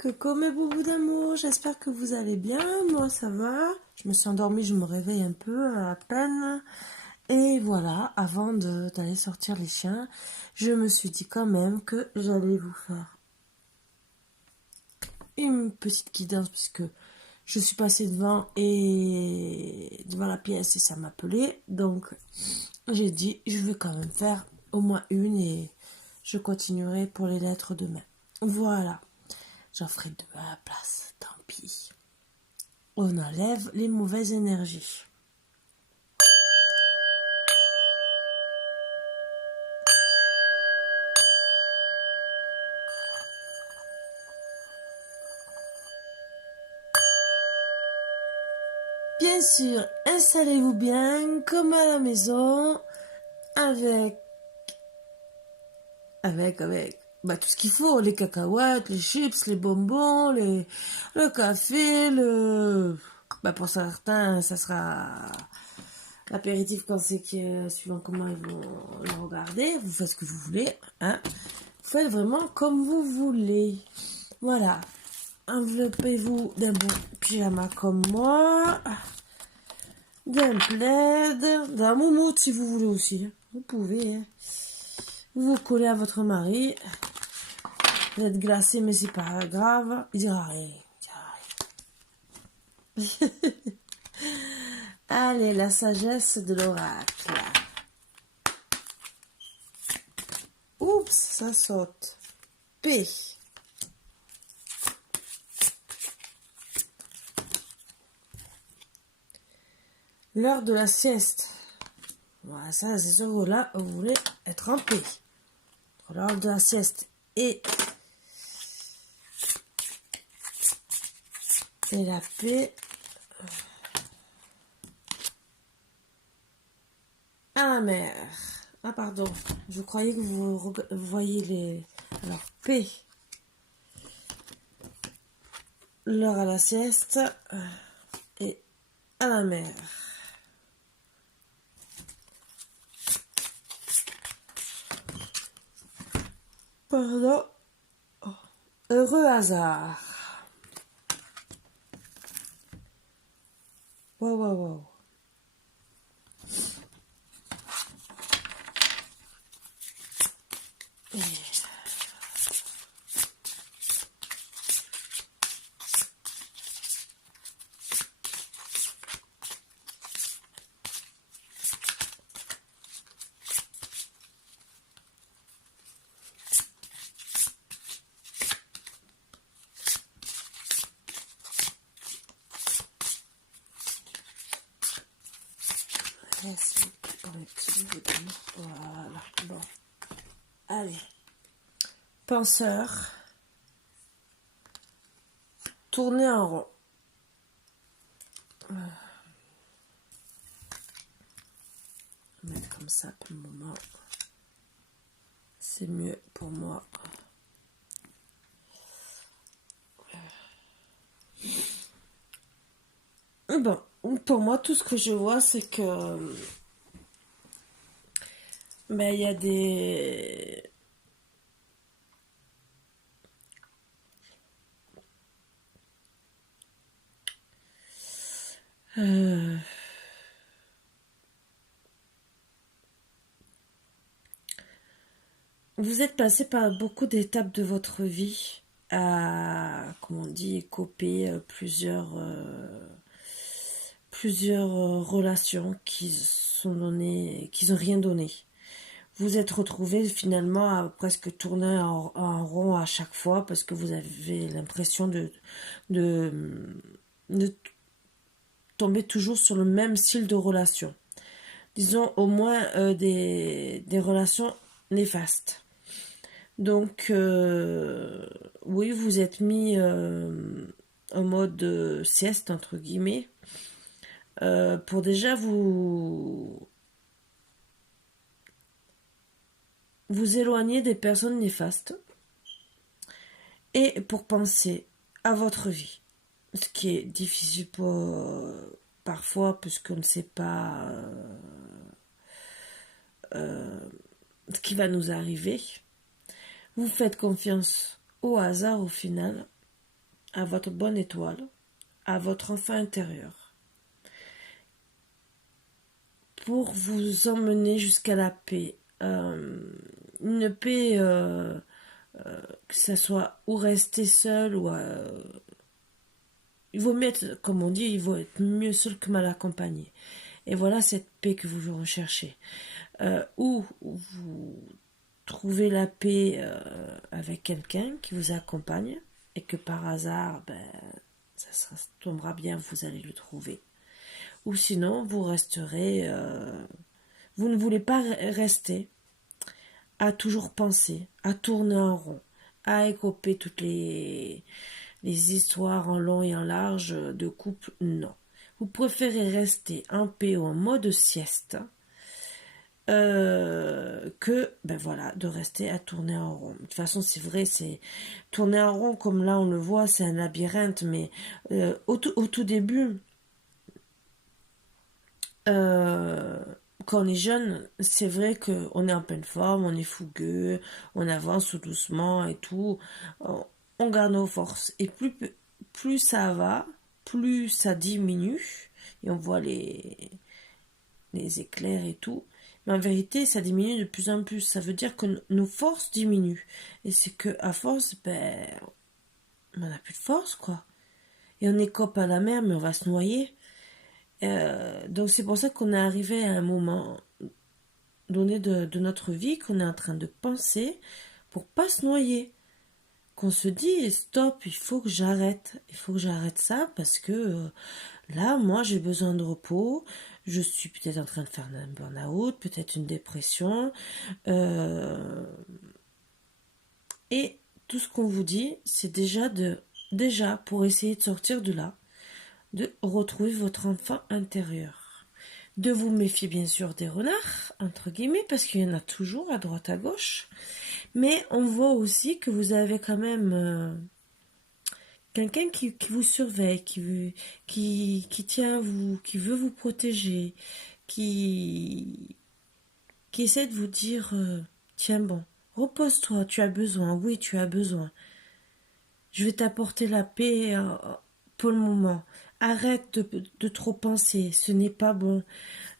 Coucou mes boubous d'amour, j'espère que vous allez bien, moi ça va. Je me suis endormie, je me réveille un peu à peine. Et voilà, avant d'aller sortir les chiens, je me suis dit quand même que j'allais vous faire une petite guidance puisque je suis passée devant la pièce et ça m'appelait. Donc j'ai dit je vais quand même faire au moins une et je continuerai pour les lettres demain. Voilà. J'en ferai deux à la place, tant pis. On enlève les mauvaises énergies. Bien sûr, installez-vous bien, comme à la maison, avec tout ce qu'il faut, les cacahuètes, les chips, les bonbons, le café, pour certains, ça sera l'apéritif quand c'est que, suivant comment ils vont le regarder, vous faites ce que vous voulez, hein. Vous faites vraiment comme vous voulez. Voilà. Enveloppez-vous d'un bon pyjama comme moi, d'un plaid, d'un moumoute si vous voulez aussi. Vous pouvez. Hein. Vous vous collez à votre mari. Vous êtes glacé, mais c'est pas grave. Il dira rien. Allez, la sagesse de l'oracle. Oups, ça saute. P. L'heure de la sieste. Voilà, ça, c'est ce que là, vous voulez être en paix. L'heure de la sieste et la paix. À la mer. Ah, pardon. Je croyais que vous voyez les... Alors, P. L'heure à la sieste. Et à la mer. Pardon. Heureux hasard. Wow. Voilà. Bon. Allez. Penseur. Tourner en rond. Mettre comme ça pour le moment. C'est mieux pour moi. Bon, pour moi, tout ce que je vois, c'est que il y a des vous êtes passé par beaucoup d'étapes de votre vie à, comme on dit, écoper plusieurs relations qui ont rien donné. Vous êtes retrouvé finalement à presque tourner en rond à chaque fois parce que vous avez l'impression de, de tomber toujours sur le même style de relation. Disons au moins des relations néfastes. Donc, oui, vous êtes mis en mode sieste, entre guillemets, pour déjà vous éloigner des personnes néfastes et pour penser à votre vie. Ce qui est difficile parfois, puisqu'on ne sait pas ce qui va nous arriver. Vous faites confiance au hasard au final. à votre bonne étoile, à votre enfant intérieur, pour vous emmener jusqu'à la paix. Une paix, que ce soit ou rester seul, ou il vaut mieux être, comme on dit, il vaut être mieux seul que mal accompagné. Et voilà cette paix que vous recherchez. Ou vous trouvez la paix avec quelqu'un qui vous accompagne et que par hasard, ben, ça tombera bien, vous allez le trouver. Ou sinon, vous resterez... vous ne voulez pas rester à toujours penser, à tourner en rond, à écoper toutes les histoires en long et en large de couple, non. Vous préférez rester en paix ou en mode sieste que ben voilà, de rester à tourner en rond. De toute façon, c'est vrai, c'est tourner en rond comme là on le voit, c'est un labyrinthe, mais au tout début, euh, quand on est jeune, c'est vrai qu'on est en pleine forme, on est fougueux, on avance tout doucement et tout, on garde nos forces. Et plus ça va, plus ça diminue, et on voit les éclairs et tout. Mais en vérité, ça diminue de plus en plus. Ça veut dire que nos forces diminuent. Et c'est que à force, ben, on n'a plus de force, quoi. Et on écope à la mer, mais on va se noyer. Donc c'est pour ça qu'on est arrivé à un moment donné de notre vie qu'on est en train de penser pour pas se noyer. Qu'on se dit stop, il faut que j'arrête ça parce que là, moi, j'ai besoin de repos. Je suis peut-être en train de faire un burn-out, peut-être une dépression. Euh, et tout ce qu'on vous dit, c'est déjà pour essayer de sortir de là, de retrouver votre enfant intérieur. De vous méfier bien sûr des renards, entre guillemets, parce qu'il y en a toujours à droite à gauche. Mais on voit aussi que vous avez quand même quelqu'un qui vous surveille, qui tient à vous, qui veut vous protéger, qui, qui essaie de vous dire tiens bon, repose-toi, tu as besoin, oui, tu as besoin. Je vais t'apporter la paix pour le moment. Arrête de trop penser, ce n'est pas bon.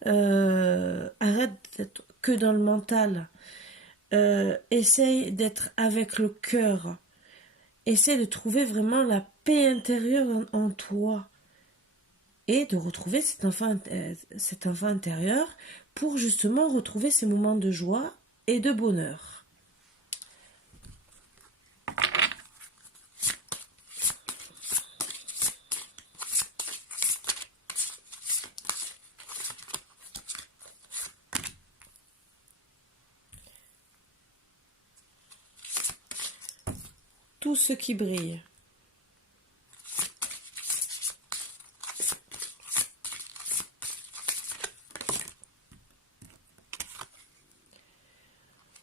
Arrête d'être que dans le mental. Essaye d'être avec le cœur. Essaye de trouver vraiment la paix intérieure en toi. Et de retrouver cet enfant intérieur pour justement retrouver ces moments de joie et de bonheur. Tout ce qui brille.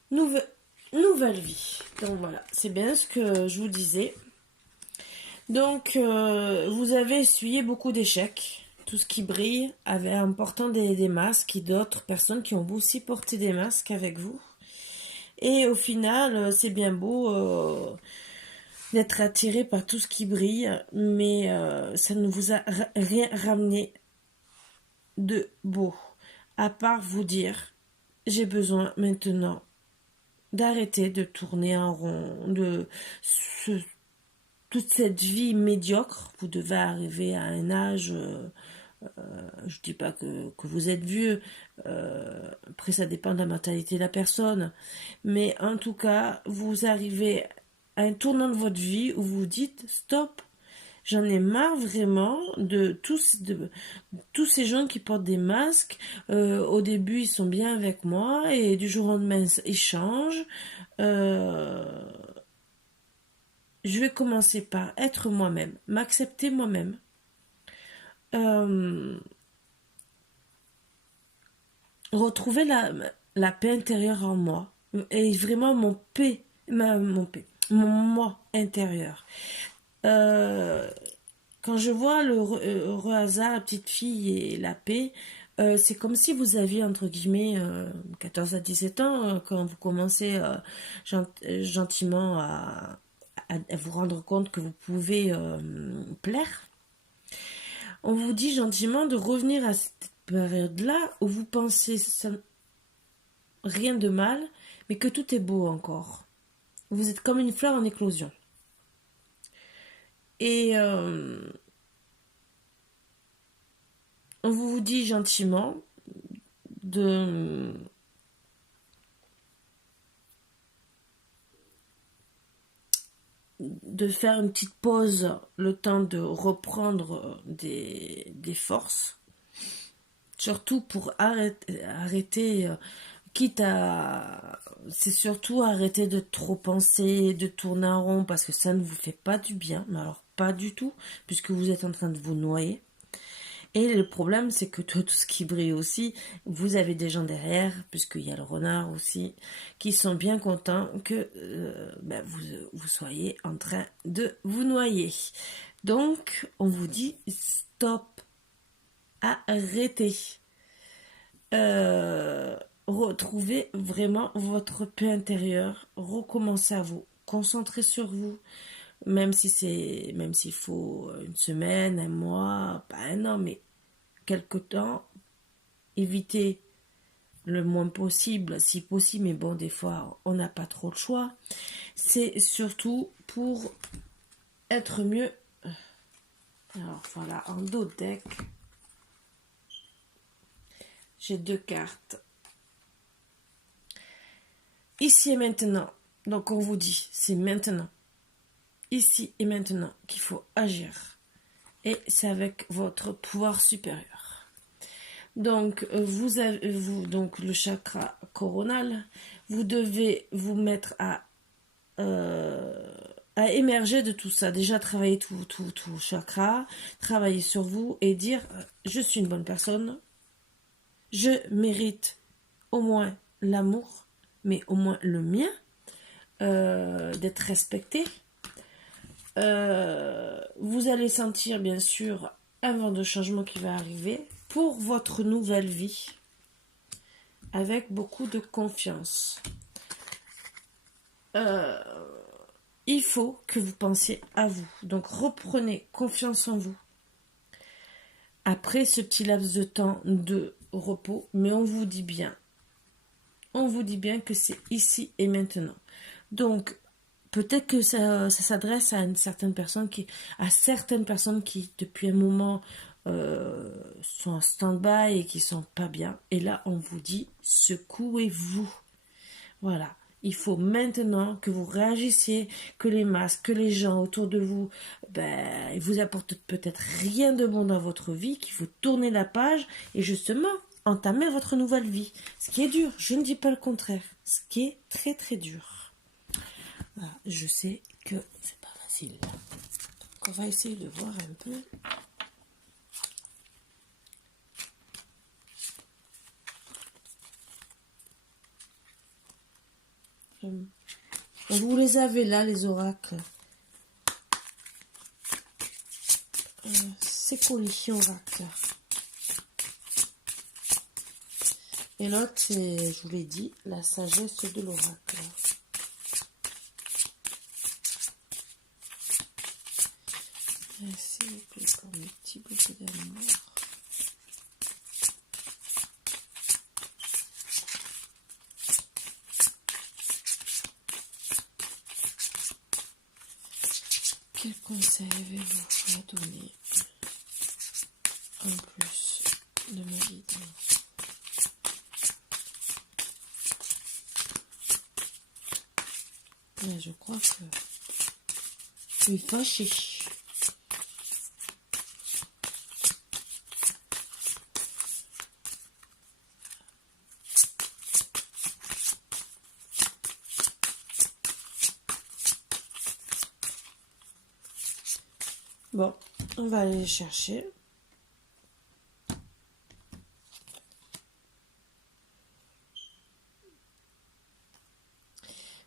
Nouvelle vie. Donc voilà, c'est bien ce que je vous disais. Donc vous avez essuyé beaucoup d'échecs. Tout ce qui brille avait en portant des masques et d'autres personnes qui ont aussi porté des masques avec vous. Et au final, c'est bien beau d'être attiré par tout ce qui brille, mais ça ne vous a rien ramené de beau, à part vous dire, j'ai besoin maintenant d'arrêter de tourner en rond, toute cette vie médiocre. Vous devez arriver à un âge, je dis pas que vous êtes vieux, après ça dépend de la mentalité de la personne, mais en tout cas, vous arrivez à un tournant de votre vie où vous vous dites, stop, j'en ai marre vraiment de tous ces gens qui portent des masques. Au début, ils sont bien avec moi et du jour au lendemain, ils changent. Euh, je vais commencer par être moi-même, m'accepter moi-même. Euh, retrouver la paix intérieure en moi. Et vraiment mon moi intérieur. Euh, Quand je vois le hasard, la petite fille et la paix, c'est comme si vous aviez, entre guillemets, 14 à 17 ans, quand vous commencez gentiment à vous rendre compte que vous pouvez plaire. On vous dit gentiment de revenir à cette période-là où vous pensez rien de mal, mais que tout est beau encore. Vous êtes comme une fleur en éclosion. Et on vous dit gentiment de faire une petite pause, le temps de reprendre des forces. Surtout pour arrêter quitte à... C'est surtout arrêter de trop penser, de tourner en rond, parce que ça ne vous fait pas du bien, mais alors pas du tout, puisque vous êtes en train de vous noyer. Et le problème, c'est que tout ce qui brille aussi, vous avez des gens derrière, puisqu'il y a le renard aussi, qui sont bien contents que vous soyez en train de vous noyer. Donc, on vous dit stop, arrêtez. Retrouvez vraiment votre paix intérieure, recommencez à vous concentrer sur vous, même s'il faut une semaine, un mois, pas un an, mais quelque temps, évitez le moins possible, si possible, mais bon, des fois, on n'a pas trop le choix. C'est surtout pour être mieux. Alors voilà, en dos de deck, j'ai 2 cartes. Ici et maintenant, donc on vous dit, c'est maintenant, ici et maintenant qu'il faut agir. Et c'est avec votre pouvoir supérieur. Donc, donc le chakra coronal, vous devez vous mettre à émerger de tout ça. Déjà, travailler tout chakra, travailler sur vous et dire, je suis une bonne personne, je mérite au moins l'amour, mais au moins le mien, d'être respecté. Vous allez sentir bien sûr un vent de changement qui va arriver pour votre nouvelle vie avec beaucoup de confiance. Il faut que vous pensiez à vous, donc reprenez confiance en vous après ce petit laps de temps de repos, mais on vous dit bien que c'est ici et maintenant. Donc peut-être que ça s'adresse à certaines personnes qui depuis un moment sont en stand-by et qui sont pas bien. Et là, on vous dit secouez-vous. Voilà. Il faut maintenant que vous réagissiez, que les masques, que les gens autour de vous, ils vous apportent peut-être rien de bon dans votre vie, qu'il faut tourner la page et justement entamer votre nouvelle vie. Ce qui est dur, je ne dis pas le contraire. Ce qui est très très dur. Voilà, je sais que c'est pas facile. Donc on va essayer de voir un peu. Vous les avez là, les oracles. C'est Colichi oracle. Et l'autre, c'est, je vous l'ai dit, la sagesse de l'oracle. Merci pour mes petits bouquets d'amour. Quel conseil avez-vous à donner en plus de ma guide? Mais je crois que je suis fâchée. Bon, on va aller les chercher.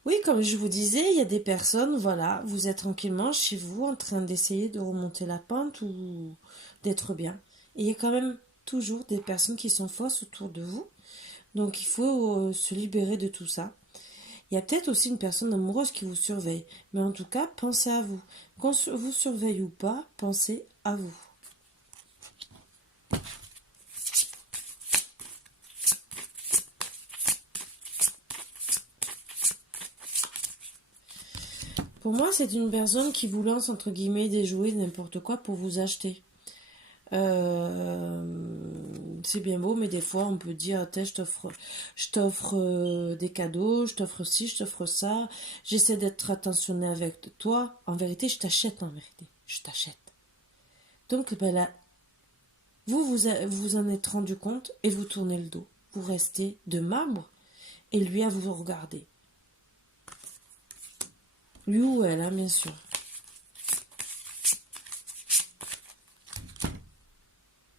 Oui, comme je vous disais, il y a des personnes, voilà, vous êtes tranquillement chez vous en train d'essayer de remonter la pente ou d'être bien. Et il y a quand même toujours des personnes qui sont fausses autour de vous. Donc il faut se libérer de tout ça. Il y a peut-être aussi une personne amoureuse qui vous surveille. Mais en tout cas, pensez à vous. Qu'on vous surveille ou pas, pensez à vous. Pour moi, c'est une personne qui vous lance, entre guillemets, des jouets, n'importe quoi, pour vous acheter. C'est bien beau, mais des fois, on peut dire, je t'offre des cadeaux, je t'offre ci, je t'offre ça. J'essaie d'être attentionné avec toi. En vérité, je t'achète, en vérité. Je t'achète. Donc, ben là, vous en êtes rendu compte et vous tournez le dos. Vous restez de marbre et lui à vous regarder. Lui ou elle, hein, bien sûr.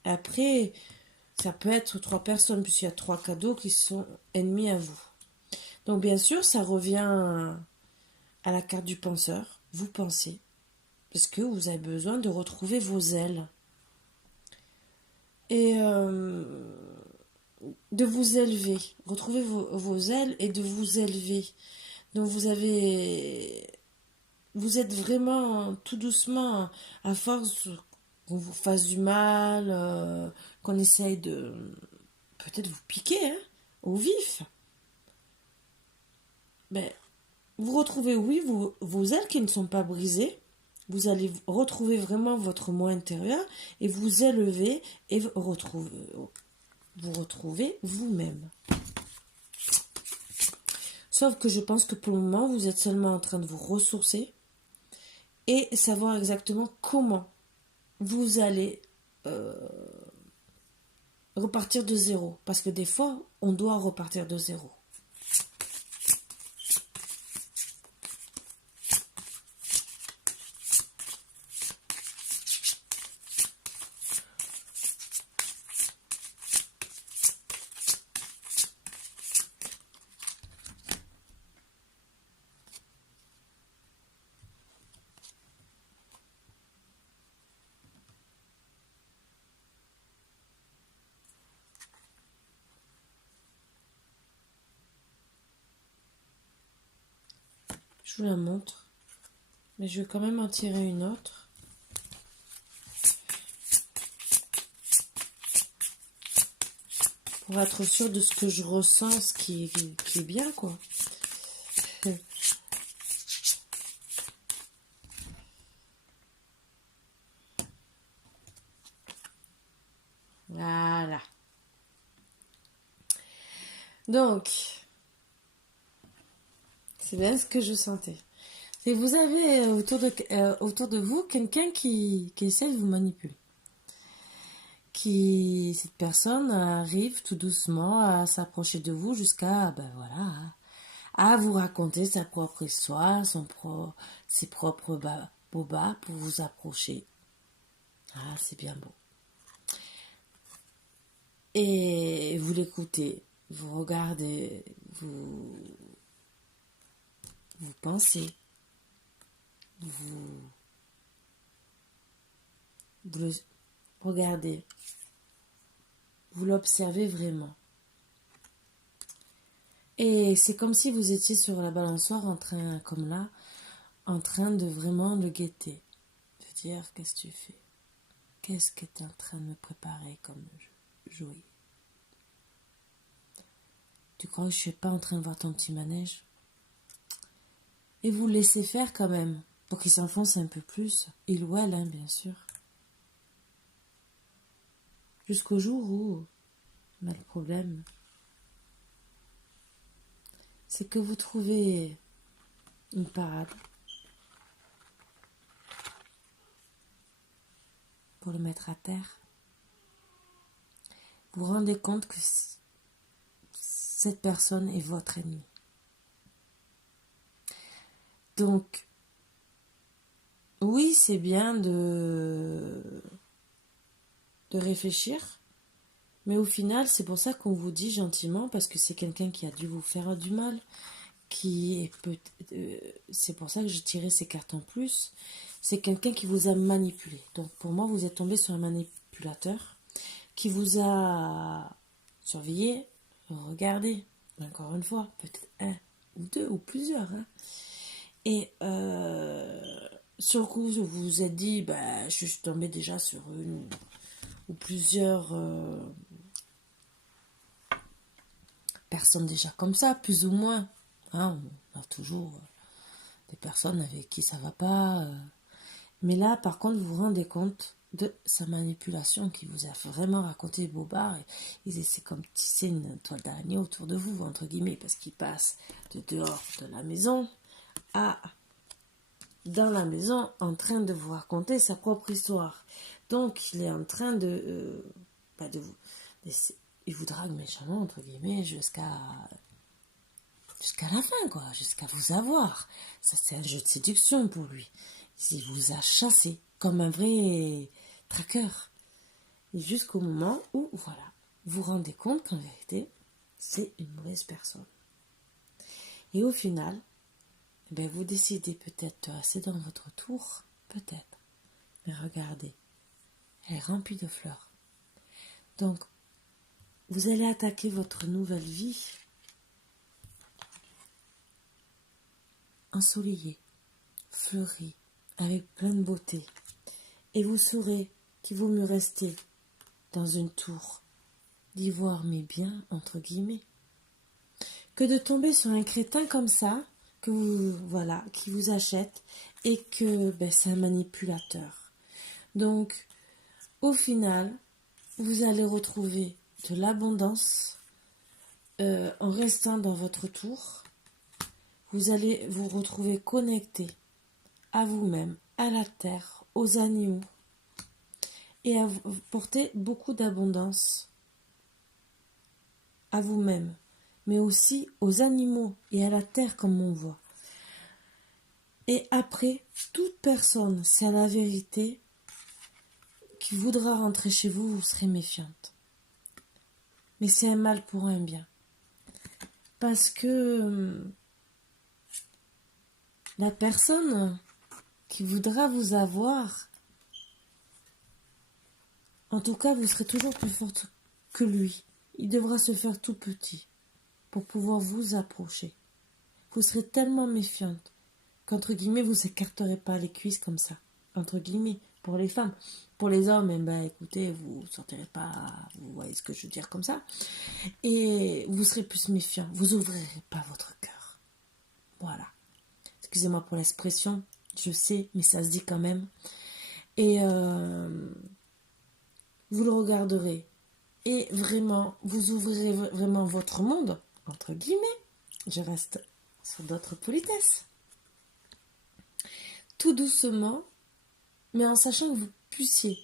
Après, ça peut être 3 personnes, puisqu'il y a 3 cadeaux qui sont ennemis à vous. Donc, bien sûr, ça revient à la carte du penseur. Vous pensez. Parce que vous avez besoin de retrouver vos ailes. Et de vous élever. Retrouver vos ailes et de vous élever. Donc, vous êtes vraiment tout doucement, à force qu'on vous fasse du mal, qu'on essaye de peut-être vous piquer, hein, au vif. Ben, vous retrouvez, oui, vos ailes qui ne sont pas brisées. Vous allez retrouver vraiment votre moi intérieur et vous élever et vous retrouvez vous-même. Sauf que je pense que pour le moment, vous êtes seulement en train de vous ressourcer et savoir exactement comment vous allez repartir de zéro. Parce que des fois, on doit repartir de zéro. Je vous la montre. Mais je vais quand même en tirer une autre. Pour être sûr de ce que je ressens, ce qui est bien, quoi. Voilà. Donc, c'est bien ce que je sentais. Et vous avez autour de vous quelqu'un qui essaie de vous manipuler. Cette personne arrive tout doucement à s'approcher de vous jusqu'à, ben voilà, à vous raconter sa propre histoire, ses propres bobas pour vous approcher. Ah, c'est bien beau. Et vous l'écoutez, vous regardez, vous pensez, vous le regardez, vous l'observez vraiment. Et c'est comme si vous étiez sur la balançoire comme là, en train de vraiment le guetter. De dire, qu'est-ce que tu fais? Qu'est-ce que tu es en train de me préparer comme jouet? Tu crois que je suis pas en train de voir ton petit manège? Et vous le laissez faire quand même, pour qu'il s'enfonce un peu plus, il ou elle, hein, bien sûr. Jusqu'au jour où, mais le problème, c'est que vous trouvez une parade pour le mettre à terre. Vous vous rendez compte que cette personne est votre ennemi. Donc, oui, c'est bien de réfléchir, mais au final, c'est pour ça qu'on vous dit gentiment, parce que c'est quelqu'un qui a dû vous faire du mal, c'est pour ça que je tirais ces cartes en plus. C'est quelqu'un qui vous a manipulé. Donc pour moi, vous êtes tombé sur un manipulateur qui vous a surveillé, regardé, encore une fois, peut-être 1 ou deux, ou plusieurs. Hein. Et sur le coup, vous vous êtes dit, bah, je suis tombée déjà sur une ou plusieurs personnes déjà comme ça, plus ou moins. Hein, on a toujours des personnes avec qui ça va pas. Mais là, par contre, vous vous rendez compte de sa manipulation qui vous a vraiment raconté Bobard. C'est comme tisser une toile d'araignée autour de vous, entre guillemets, parce qu'il passe de dehors de la maison à dans la maison en train de vous raconter sa propre histoire. Donc, il est en train de vous... Il vous drague méchamment, entre guillemets, jusqu'à la fin, quoi, jusqu'à vous avoir. Ça, c'est un jeu de séduction pour lui. Il vous a chassé comme un vrai traqueur. Et jusqu'au moment où, voilà, vous vous rendez compte qu'en vérité, c'est une mauvaise personne. Et au final, ben, vous décidez peut-être de rester dans votre tour, peut-être. Mais regardez, elle est remplie de fleurs. Donc, vous allez attaquer votre nouvelle vie ensoleillée, fleurie, avec plein de beauté. Et vous saurez qu'il vaut mieux rester dans une tour d'ivoire, mais bien, entre guillemets, que de tomber sur un crétin comme ça, que vous, voilà, qui vous achète, et que ben, c'est un manipulateur. Donc, au final, vous allez retrouver de l'abondance en restant dans votre tour. Vous allez vous retrouver connecté à vous-même, à la terre, aux animaux, et à vous porter beaucoup d'abondance à vous-même, mais aussi aux animaux et à la terre comme on voit. Et après, toute personne, c'est à la vérité, qui voudra rentrer chez vous, vous serez méfiante. Mais c'est un mal pour un bien. Parce que la personne qui voudra vous avoir, en tout cas, vous serez toujours plus forte que lui. Il devra se faire tout petit pour pouvoir vous approcher. Vous serez tellement méfiante qu'entre guillemets, vous écarterez pas les cuisses comme ça. Entre guillemets, pour les femmes. Pour les hommes, eh ben, écoutez, vous sortirez pas, vous voyez ce que je veux dire comme ça. Et vous serez plus méfiant. Vous ouvrirez pas votre cœur. Voilà. Excusez-moi pour l'expression, je sais, mais ça se dit quand même. Et vous le regarderez. Et vraiment, vous ouvrirez vraiment votre monde, entre guillemets. Je reste sur d'autres politesses. Tout doucement, mais en sachant que vous puissiez.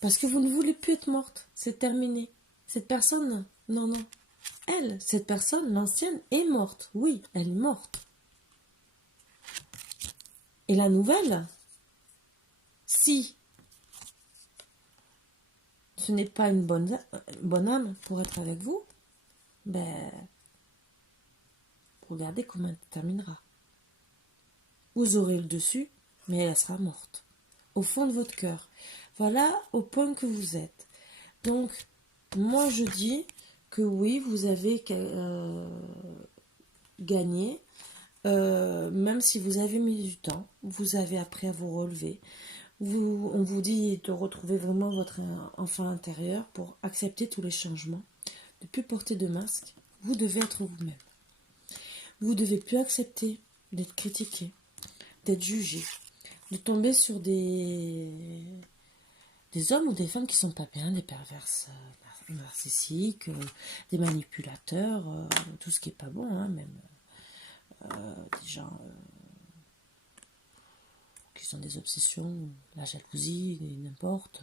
Parce que vous ne voulez plus être morte. C'est terminé. Cette personne, non. Cette personne, l'ancienne, est morte. Oui, elle est morte. Et la nouvelle, si ce n'est pas une bonne âme pour être avec vous, ben, regardez comment elle terminera. Vous aurez le dessus, mais elle sera morte. Au fond de votre cœur. Voilà au point que vous êtes. Donc, moi je dis que oui, vous avez gagné. Même si vous avez mis du temps, vous avez appris à vous relever. On vous dit de retrouver vraiment votre enfant intérieur pour accepter tous les changements. De ne plus porter de masque. Vous devez être vous-même. Vous ne devez plus accepter d'être critiqué, d'être jugé, de tomber sur des hommes ou des femmes qui sont pas bien, des perverses narcissiques, des manipulateurs, tout ce qui est pas bon, hein, même des gens qui sont des obsessions, la jalousie, n'importe,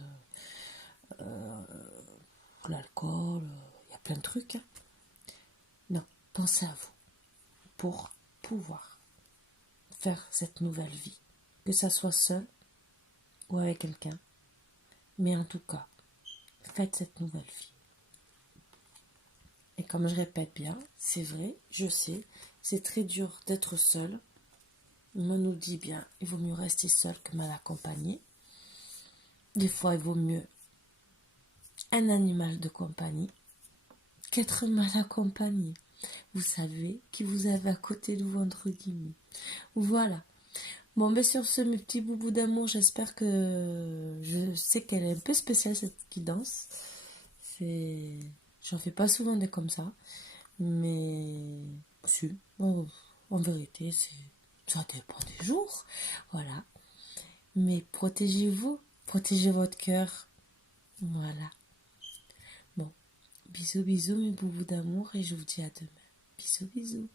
l'alcool, il y a plein de trucs. Hein. Non, pensez à vous pour pouvoir faire cette nouvelle vie, que ça soit seul ou avec quelqu'un, mais en tout cas, faites cette nouvelle vie. Et comme je répète bien, c'est vrai, je sais, c'est très dur d'être seul. On nous dit bien, il vaut mieux rester seul que mal accompagné. Des fois, il vaut mieux un animal de compagnie qu'être mal accompagné. vous savez qui vous avez à côté de vous, entre guillemets. Voilà. Bon, mais sur ce, mes petits boubous d'amour, j'espère que... Je sais qu'elle est un peu spéciale, cette guidance. C'est... J'en fais pas souvent des comme ça. Mais... Si. En vérité, ça dépend des jours. Voilà. Mais protégez-vous. Protégez votre cœur. Voilà. Bon. Bisous, bisous, mes boubous d'amour. Et je vous dis à demain. Bisous, bisous.